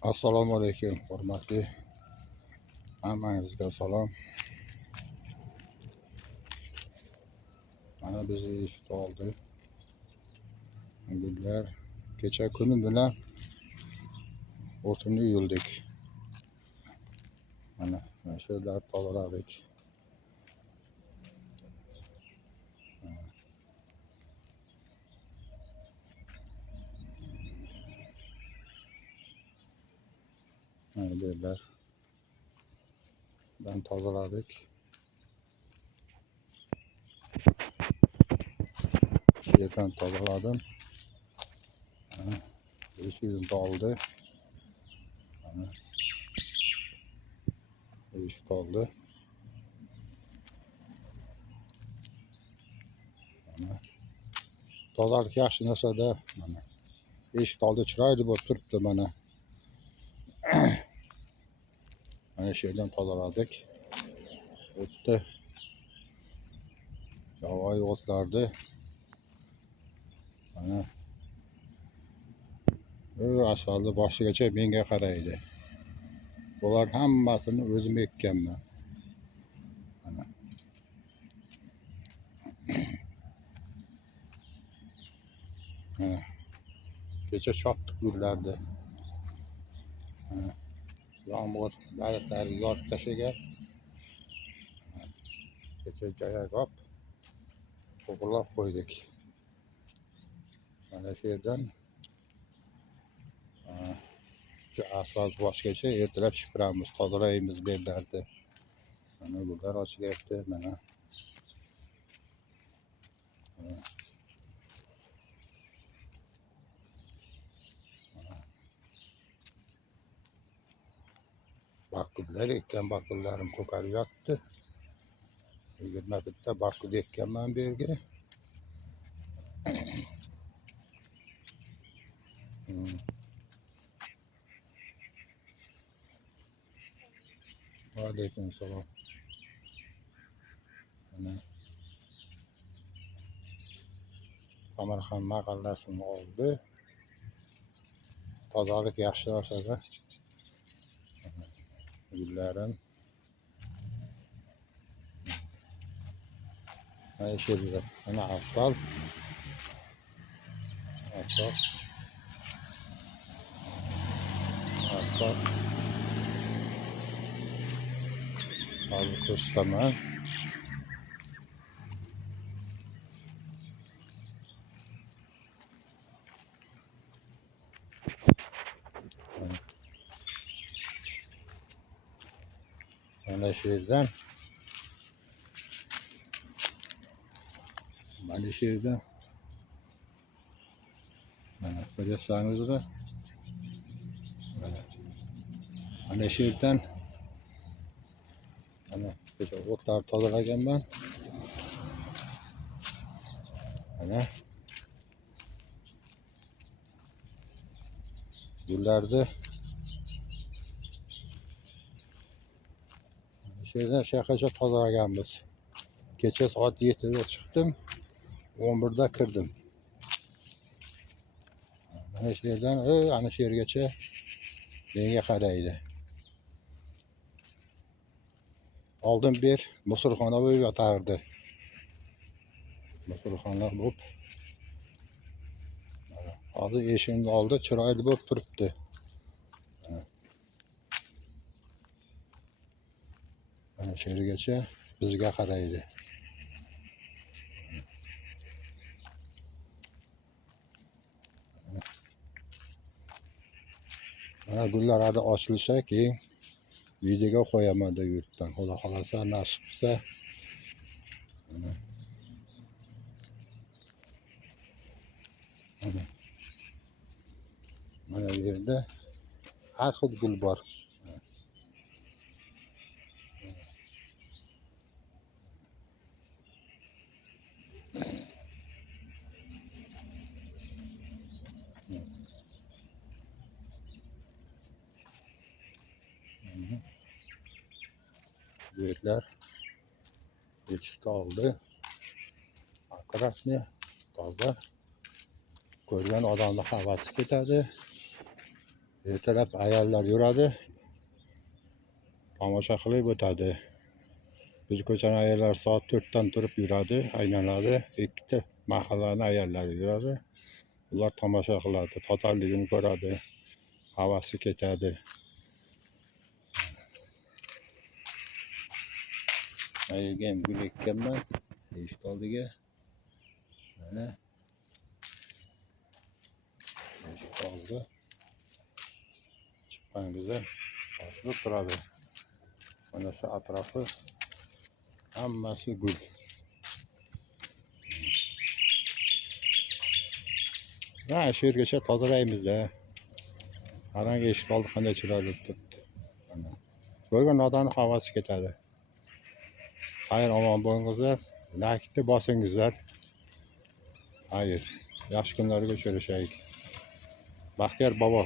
Assalomu alaykum, hurmatli hammangizga salom. Mana bizni eshitib oldi. Gullar kecha kuni bilan o'tinni yuldik. Mana shu yerlar tozaladik. Mana bu yerlardan tozaladik. Bu yerdan tozaladim. Eshigim oldi. Mana eshik oldi. Mana tozalik yaxshi narsada. Mana eshik oldi chiroyli bo'lib turibdi. Mana shu yerdan tozaladik. O'tdi. Yovvoyi o'tlardi. Mana asfaltni boshigacha menga qaraydi. Bular hammasini o'zim ekkanman. Mana kecha chopdik gullarni. Yomg'ir barglari yorib tashlagan. Kecha joyag'ab to'g'rilab qo'ydik. Mana shu yerdan shu asfalt boshigacha ertalab shipiramiz, tozalaymiz bu yerlarni. Mana gullar ochilyapti. Mana bakgullar ekkan, bakgullarim ko'karib yotdi. 21 ta bakgul ekkanman bu yerga. Alaykum salom. Mana Samarqand mahallasini oldi. Tozalik yaxshi narsada. Gullarim. Mana shu yerda. Mana asfalt. Asfalt. Hozir ko'rsataman. Mana shu yerdan. Mana shu yerdan. Mana ko'ryapsizmi? Mana shu yerdan. Mana o'tlar tozalaganman. Mana gullarni shu yerdan shaqacha tozalaganmiz. Kecha soat 7da chiqdim, 11da kirdim. Mana shu yerdan ana shu yergacha menga qaraydi. Oldin bir musulxona bo'lib yotardi. Musulxona bo'lib. Hozir eshigimni oldi, chiroyli bo'lib turibdi. Mana shu yergacha bizga qaraydi. Mana gullar hali ochilsa keyin videoga qo'yaman deb yurtdan. Xudo xolasa nasib qilsa. Mana bu yerda har xil gul bor. Bu yerlar eshikni oldi. Akkuratni toza. Ko'rgan odamning havasi ketadi. Ertalab ayollar yuradi, tomosha qilib o'tadi. Biz ko'chani ayollar soat 4dan turib yuradi, aylanadi. Ikkita mahallani ayollari yuradi. Ular tomosha qiladi, tozaligini ko'radi, havasi ketadi. Men yerga ham gul ekkanman, eshik oldiga. Mana eshik oldi. Chiqqan güzel ochilib turadi. Mana shu atrofi hammasi gul. Ha, shu yergacha tozalaymiz-da. Qarang, eshik oldi qanday chiroyli turibdi. Mana. Ko'rgan odamning havasi ketadi. Xayr, omon bo'lingizlar. Laykni bosingizlar. Xayr, yaxshi kunlarga uchrashaylik. Baxtiyor bobo.